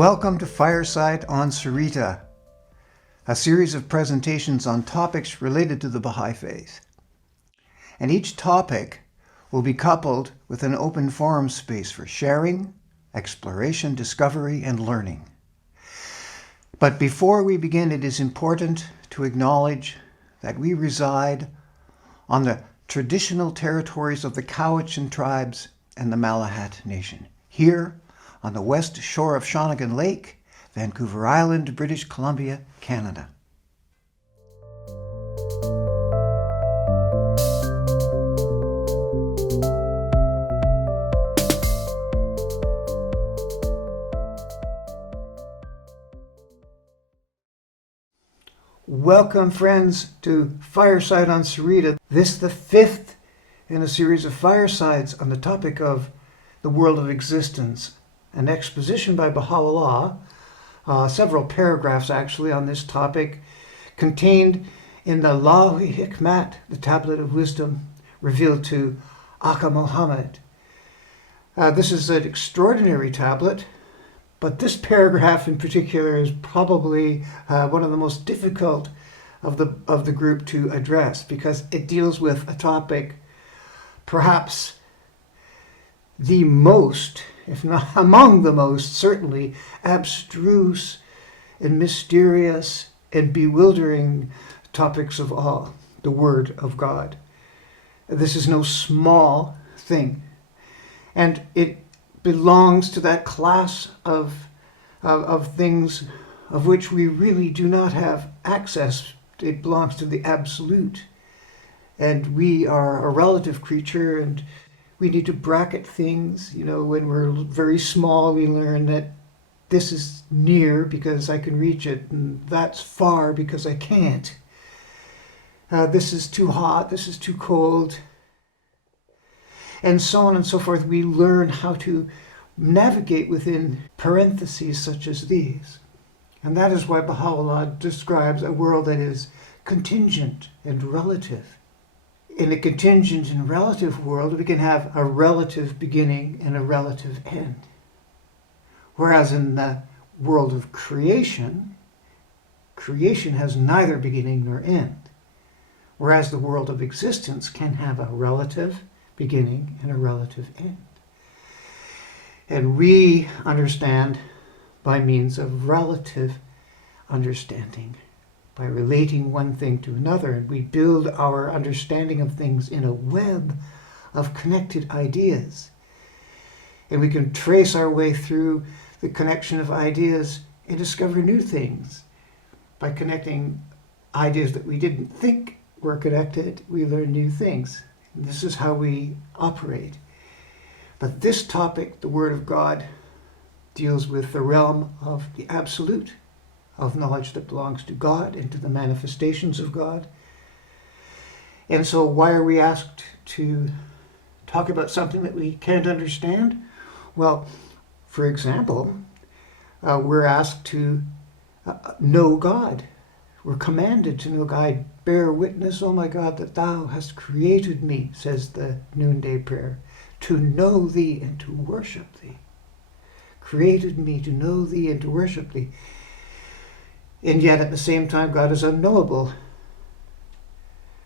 Welcome to Fireside on Sarita, a series of presentations on topics related to the Baha'i Faith. And each topic will be coupled with an open forum space for sharing, exploration, discovery, and learning. But before we begin, it is important to acknowledge that we reside on the traditional territories of the Cowichan tribes and the Malahat Nation, here on the west shore of Shawnigan Lake, Vancouver Island, British Columbia, Canada. Welcome, friends, to Fireside on Sarita. This is the fifth in a series of firesides on the topic of the world of existence. An exposition by Baha'u'llah, several paragraphs actually on this topic, contained in the Law-i-Hikmat, the Tablet of Wisdom, revealed to Aka Muhammad. This is an extraordinary tablet, but this paragraph in particular is probably one of the most difficult of the group to address, because it deals with a topic perhaps the most, if not among the most, certainly abstruse and mysterious and bewildering topics of all, the Word of God. This is no small thing, and it belongs to that class of things of which we really do not have access. It belongs to the absolute, and we are a relative creature, and we need to bracket things. You know, when we're very small, we learn that this is near because I can reach it, and that's far because I can't. This is too hot, this is too cold, and so on and so forth. We learn how to navigate within parentheses such as these. And that is why Baha'u'llah describes a world that is contingent and relative. In a contingent and relative world, we can have a relative beginning and a relative end. Whereas in the world of creation, creation has neither beginning nor end. Whereas the world of existence can have a relative beginning and a relative end. And we understand by means of relative understanding, by relating one thing to another, and we build our understanding of things in a web of connected ideas. And we can trace our way through the connection of ideas and discover new things. By connecting ideas that we didn't think were connected, we learn new things. And this is how we operate. But this topic, the Word of God, deals with the realm of the absolute, of knowledge that belongs to God and to the manifestations of God. And so why are we asked to talk about something that we can't understand? Well, for example, we're asked to know God. We're commanded to know God. Bear witness, O my God, that thou hast created me, says the noonday prayer, to know thee and to worship thee. Created me to know thee and to worship thee. And yet at the same time, God is unknowable.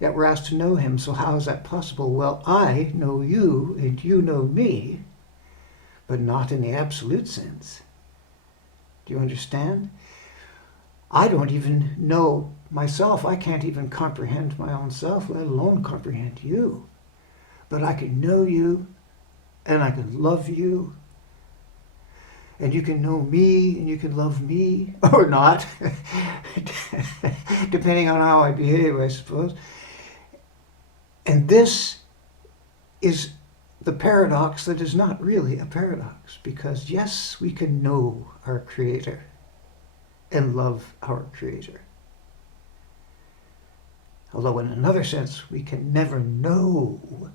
Yet we're asked to know him. So how is that possible? Well, I know you and you know me, but not in the absolute sense. Do you understand? I don't even know myself. I can't even comprehend my own self, let alone comprehend you. But I can know you, and I can love you, and you can know me, and you can love me, or not, depending on how I behave, I suppose. And this is the paradox that is not really a paradox, because yes, we can know our Creator and love our Creator. Although in another sense, we can never know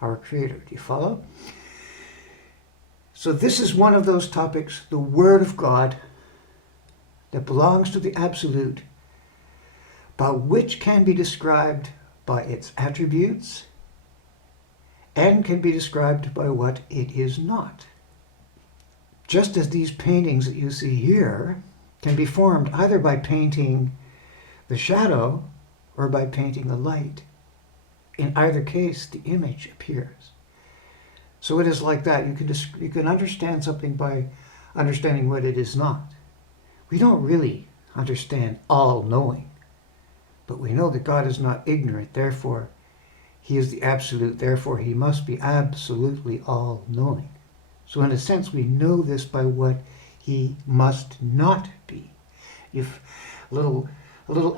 our Creator. Do you follow? So this is one of those topics, the Word of God, that belongs to the absolute, but which can be described by its attributes and can be described by what it is not. Just as these paintings that you see here can be formed either by painting the shadow or by painting the light. In either case, the image appears. So it is like that. You can understand something by understanding what it is not. We don't really understand all-knowing, but we know that God is not ignorant, therefore he is the absolute, therefore he must be absolutely all-knowing. So in a sense, we know this by what he must not be. If a little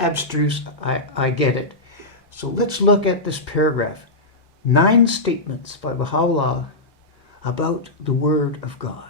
abstruse, I get it. So let's look at this paragraph. 9 statements by Baha'u'llah about the Word of God.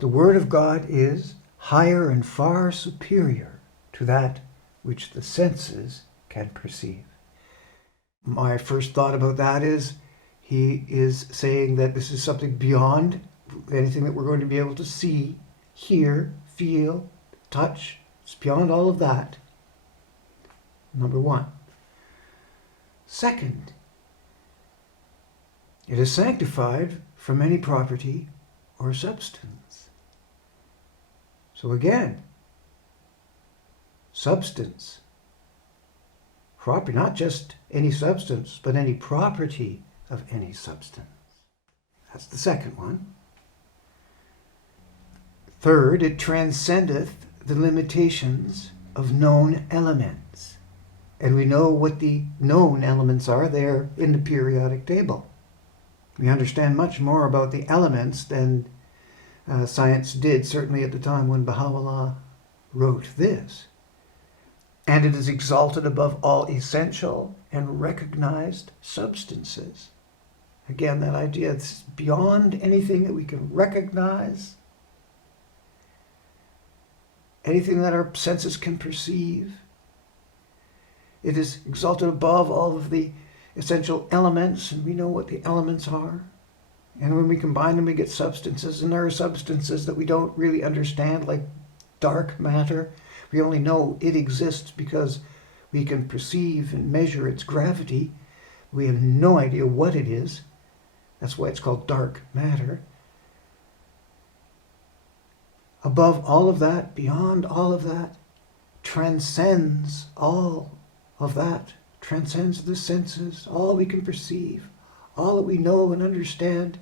The Word of God is higher and far superior to that which the senses can perceive. My first thought about that is he is saying that this is something beyond anything that we're going to be able to see, hear, feel, touch. It's beyond all of that. Number 1. Second, it is sanctified from any property or substance. So again, substance, property, not just any substance, but any property of any substance. That's the second one. Third, it transcendeth the limitations of known elements. And we know what the known elements are. They're in the periodic table. We understand much more about the elements than science did, certainly at the time when Baha'u'llah wrote this. And it is exalted above all essential and recognized substances. Again, that idea, it's beyond anything that we can recognize, anything that our senses can perceive. It is exalted above all of the essential elements, and we know what the elements are. And when we combine them, we get substances, and there are substances that we don't really understand, like dark matter. We only know it exists because we can perceive and measure its gravity. We have no idea what it is. That's why it's called dark matter. Above all of that, beyond all of that, transcends all of that, transcends the senses, all we can perceive, all that we know and understand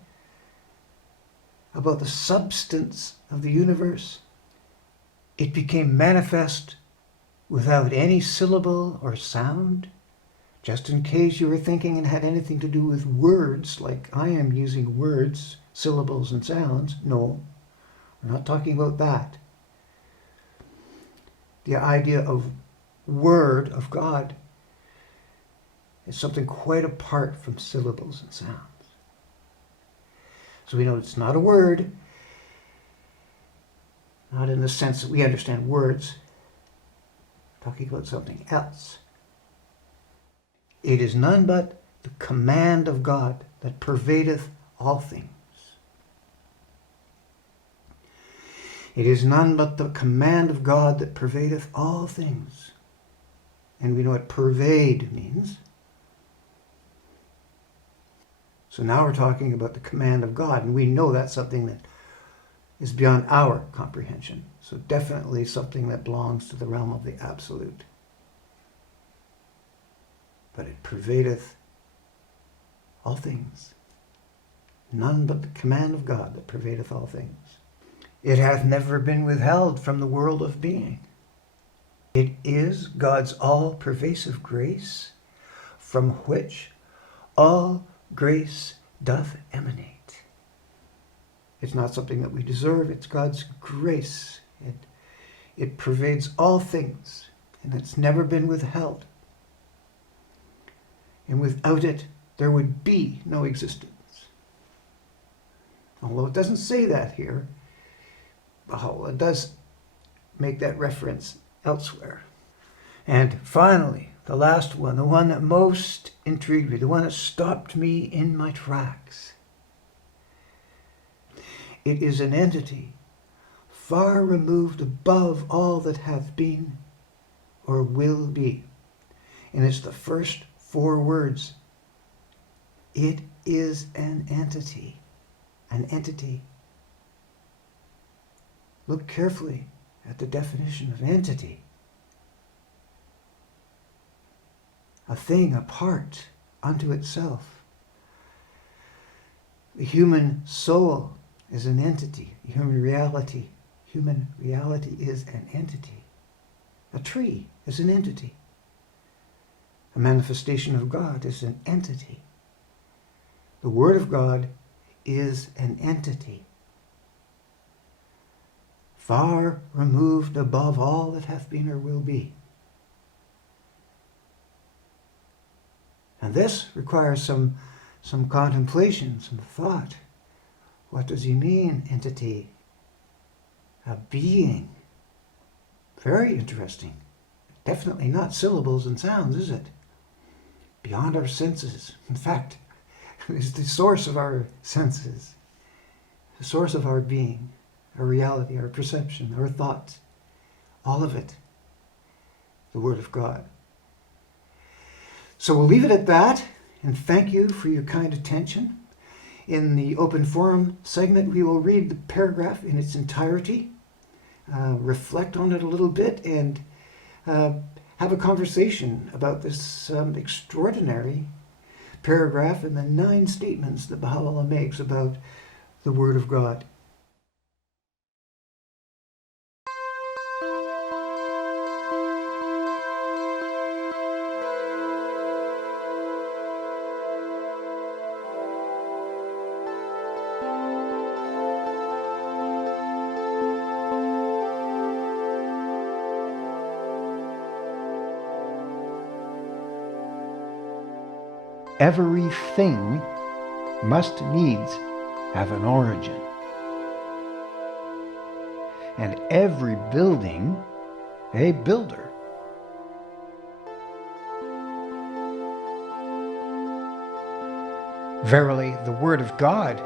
about the substance of the universe. It became manifest without any syllable or sound. Just in case you were thinking it had anything to do with words, like I am using words, syllables and sounds. No, we're not talking about that. The idea of Word of God is something quite apart from syllables and sounds. So we know it's not a word, not in the sense that we understand words. We're talking about something else. It is none but the command of God that pervadeth all things. It is none but the command of God that pervadeth all things. And we know what pervade means. So now we're talking about the command of God, and we know that's something that is beyond our comprehension. So definitely something that belongs to the realm of the absolute. But it pervadeth all things. None but the command of God that pervadeth all things. It hath never been withheld from the world of being. It is God's all-pervasive grace, from which all grace doth emanate. It's not something that we deserve, it's God's grace. It pervades all things, and it's never been withheld. And without it, there would be no existence. Although it doesn't say that here, Baha'u'llah does make that reference elsewhere. And finally, the last one, the one that most intrigued me, the one that stopped me in my tracks. It is an entity far removed above all that hath been or will be. And it's the first 4 words. It is an entity. An entity. Look carefully at the definition of entity. A thing apart unto itself. The human soul is an entity. Human reality is an entity. A tree is an entity. A manifestation of God is an entity. The Word of God is an entity. Far removed above all that hath been or will be. And this requires some contemplation, some thought. What does he mean, entity? A being. Very interesting. Definitely not syllables and sounds, is it? Beyond our senses. In fact, it's the source of our senses. The source of our being, our reality, our perception, our thoughts. All of it. The Word of God. So we'll leave it at that, and thank you for your kind attention. In the open forum segment, we will read the paragraph in its entirety, reflect on it a little bit, and have a conversation about this extraordinary paragraph and the 9 statements that Baha'u'llah makes about the Word of God. Everything must needs have an origin, and every building a builder. Verily, the Word of God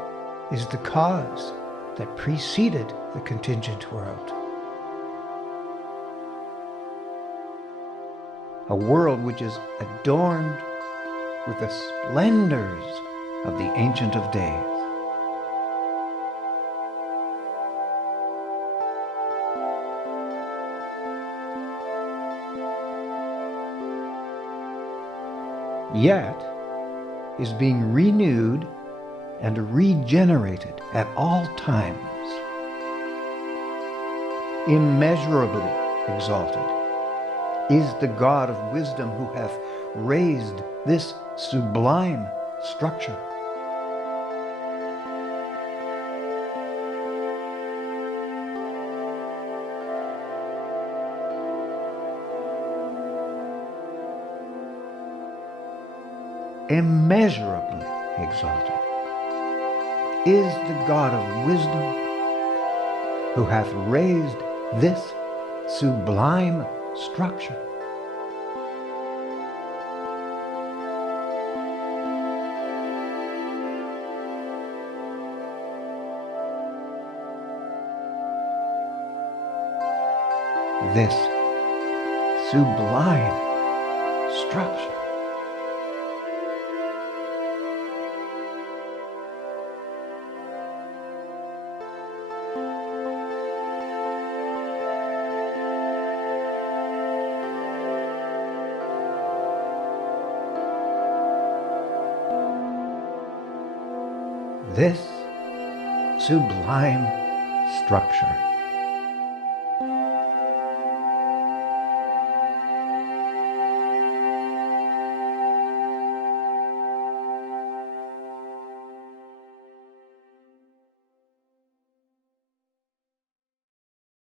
is the cause that preceded the contingent world. A world which is adorned with the splendors of the Ancient of Days. Yet is being renewed and regenerated at all times. Immeasurably exalted is the God of wisdom who hath raised this sublime structure. Immeasurably exalted is the God of wisdom who hath raised this sublime structure. This sublime structure. This sublime structure